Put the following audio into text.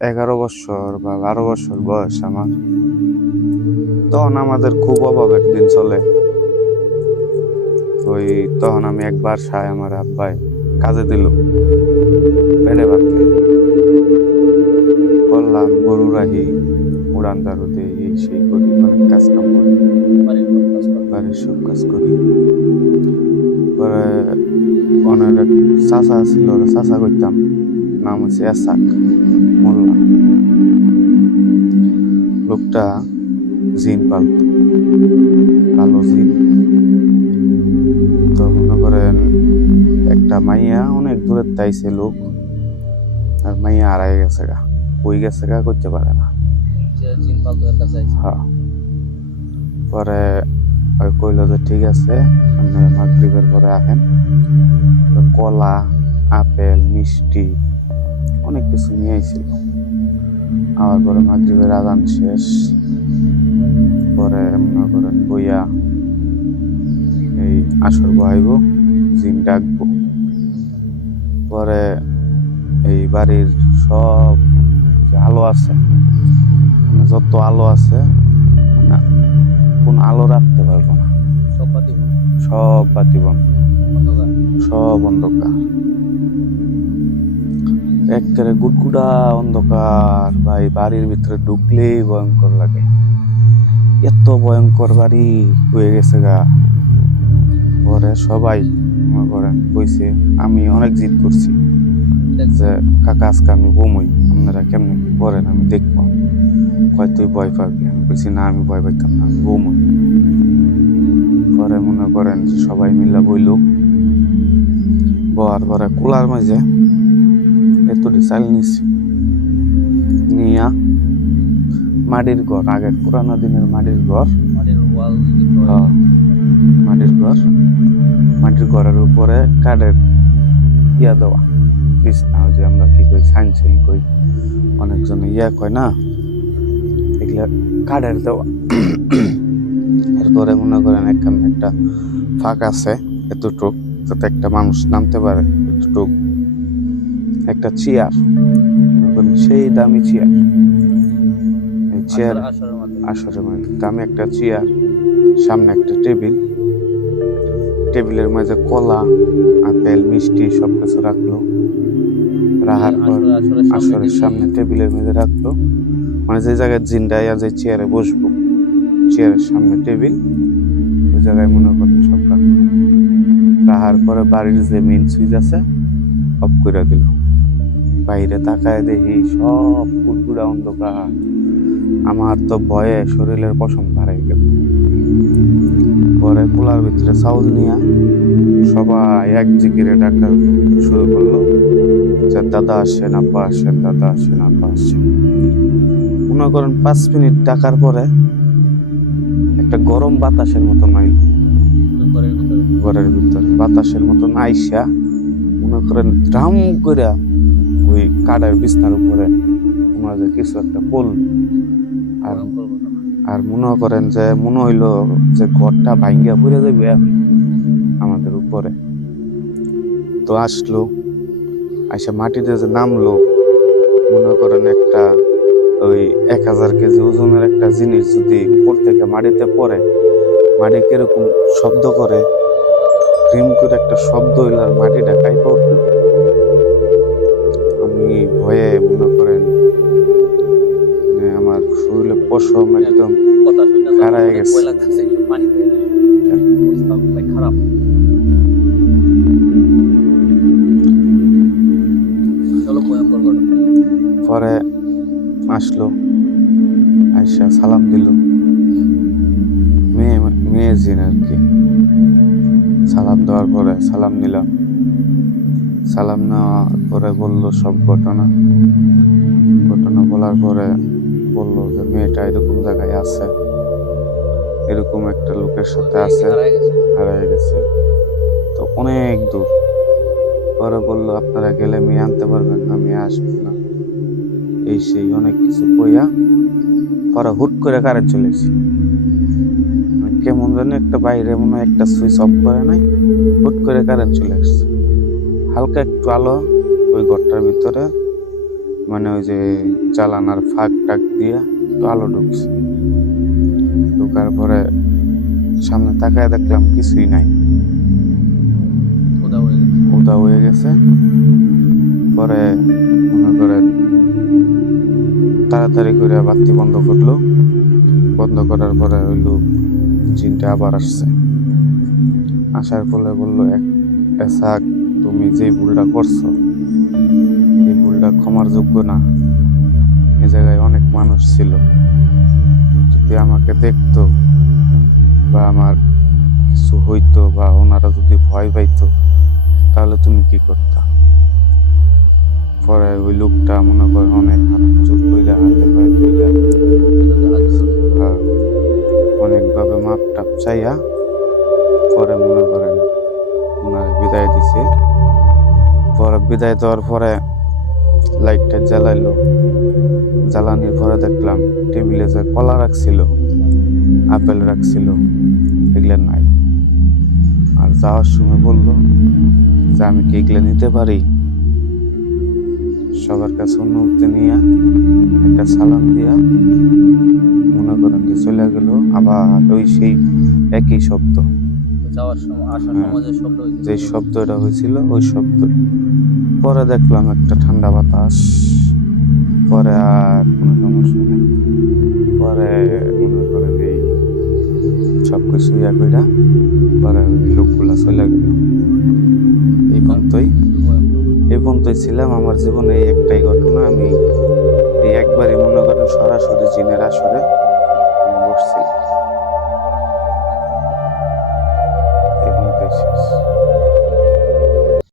11 বছর বা 12 বছর বয়স আমার। তখন আমাদের খুব অভাবের দিন চলে। ওই তখন আমি একবার আমার আব্বাই কাজে দিল, পেটে ভাত খাই করলাম, গরু রাহি, উড়ান দারু দিই, এই সেই করি, অনেক কাজ কাম করি, বাড়ির সব কাজ করি। পরে অনেক এক চাচা ছিল, চাচা করতাম, নাম হচ্ছে এসাক মোল্লা। লোকটা জিন পালতো, কালো জিন। তো মনে করেন একটা মাইয়া অনেক দূরের তাইছে লোক, আর মাইয়া হারাই গেছে গা, কই গেছে গা করতে পারে না। হ্যাঁ। পরে ওই কইলো যে ঠিক আছে, আপনারা মাগরিবের পরে আহেন। কলা, আপেল, মিষ্টি অনেক কিছু নিয়ে আইছিল। আবার পরে মাগরিবের আজান শেষ, পরে মনে করেন বইয়া এই আসর বহাইব, জিন ডাকবো। পরে এই বাড়ির সব যে আলো আছে, যত আলো আছে না, কোন আলো রাখতে পারবো না, সব বাতি বন্ধ, সব অন্ধকার, একেবারে গুটগুড়া অন্ধকার। ভাই বাড়ির ভিতরে ঢুকলেই ভয়ঙ্কর লাগে, এত ভয়ঙ্কর বাড়ি হয়ে গেছে গা। পরে সবাই মনে করেন কইছে, আমি অনেক জিদ করছি যে কাকা আজকে আমি বমুই, আপনারা কেমনে কি করেন আমি দেখবো। কয় তুই ভয় পাবি? আমি বলছি না, আমি ভয় পাইতাম না, আমি বমুই। পরে মনে করেন যে সবাই মিলে বইল, বর পরে কুলার মাঝে এতটি চাল নিছি, নিয়া মাটির ঘর, আগের পুরানো দিনের মাটির ঘর, মাটির ঘরের উপরে কাঠের ইয়া দেওয়া বিছনা, যে আমরা কি কই সাইনসিল কই, অনেকজন ইয়া কয় না, এগুলা কাঠের দেওয়া। এরপরে মনে করেন একটা ফাঁক আছে এতটুক, যাতে একটা মানুষ নামতে পারে, এতটুক একটা চেয়ার, সেই দামি চেয়ার, এই চেয়ার আসরের মধ্যে দামি একটা চেয়ার, সামনে একটা টেবিল, টেবিলের মাঝে কলা, আপেল, মিষ্টি সবকিছু রাখলো। রাখার পর আসরের সামনে টেবিলের মধ্যে রাখলো, মানে যে জায়গায় জিনটা যে চেয়ারে বসবো, চেয়ারের সামনে টেবিল, ওই জায়গায় মনে করেন সব রাখলো। রাখার পরে বাড়ির যে মেইন সুইচ আছে অফ করে দিল। বাইরে তাকায় দেখি সব কুড়কুড়া অন্ধকার। আমার তো ভয়ে শরীরের পশম হারাই গেল। পরে কুলার ভিতরে চাউল নিয়ে সবাই এক জিকিরে ডাকা শুরু করলো যে দাদা আসেন, আব্বা আসেন, দাদা আসেন, আব্বা আসেন। মনে করেন 5 মিনিট ডাকার পরে একটা গরম বাতাসের মতন আইল ঘরের ভিতরে, বাতাসের মতন আইসা মনে করেন ড্রাম করে ওই কাঠের বিছনার উপরে মনে হয় কিছু একটা পড়ল। আর মনে করেন যে মনে হইলো যে ঘরটা ভাঙ্গা পড়ে যাবে এখন আমাদের উপরে। তো আসলো, আইসা মাটিতে যে নামলো, মনে করেন একটা ওই 1000 কেজি ওজনের একটা জিনিস যদি উপর থেকে মাটিতে পড়ে, মাটি কিরকম শব্দ করে, ক্রিম করে একটা শব্দ হইল, আর মাটিটা কাইপা উঠল। আমি ভয়ে মনে করেন আমার শরীরে পশম একদম হারায় গেছে। পরে আসলো, আইসা সালাম দিল, মেয়ে জিন আর কি। সালাম দেওয়ার পরে সালাম নিলাম, সালাম নেওয়ার পরে বললো সব ঘটনা বলার পরে বললো যে মেয়েটা এরকম জায়গায় আছে, এরকম একটা লোকের সাথে আছে, হারায় গেছে, তো অনেক দূর। পরে বললো আপনারা গেলে মেয়ে আনতে পারবেন না, মেয়ে আসবে না, এই সেই অনেক কিছু কইয়া পরে হুট করে কারেন্ট চলে এসেছে। কেমন জানি একটা বাইরে মনে হয় একটা সুইচ অফ করে নাই, হুট করে কারেন্ট চলে আসছে। হালকা একটু আলো ওই ঘরটার ভিতরে, মানে ওই যে জ্বালানার ফাঁক টাক দিয়া তো আলো ঢুকছে। ঢোকার পরে সামনে তাকায় দেখলাম কিছুই নাই, উধাও হয়ে গেছে। পরে মনে করেন তাড়াতাড়ি করে বাতি বন্ধ করলো। বন্ধ করার পরে ওই লোক জিনটা আবার আসছে। আসার ফলে বললো, এসাক, তুমি যে ভুলটা করছো এই ভুলটা ক্ষমার যোগ্য না। এ জায়গায় অনেক মানুষ ছিল, যদি আমাকে দেখতো বা আমার কিছু হইতো বা ওনারা যদি ভয় পাইতো তাহলে তুমি কি করতা? পরে ওই লোকটা মনে করে অনেক হাত জোর কইরা, হাতে পায়ে ধইরা অনেকভাবে মাপ টাপ চাইয়া পরে মনে করেন ওনারে বিদায় দিছে। পরে বিদায় দেওয়ার পরে লাইটটা জ্বালাইলো। জ্বালানোর পরে দেখলাম টেবিলে যে কলা রাখছিল, আপেল রাখছিল, এগুলো নাই। আর যাওয়ার সময় বললো যে আমি কি এগুলো নিতে পারি? সবার কাছে অনুমতি নিয়ে একটা সালাম দিয়া মনে করেন যে চলে গেল। আবার ওই সেই একই শব্দ, যে শব্দটা হয়েছিল ওই শব্দ। পরে দেখলাম একটা ঠান্ডা বাতাস। পরে আর কোনো সমস্যা নেই। পরে মনে করেন এই সব কিছু ইয়া কইরা পরে ওই লোকগুলা চলে গেল। এই পর্যন্তই ছিলাম। আমার জীবনে এই একটাই ঘটনা। আমি এই একবারই মনে করেন সরাসরি জিনের আসরে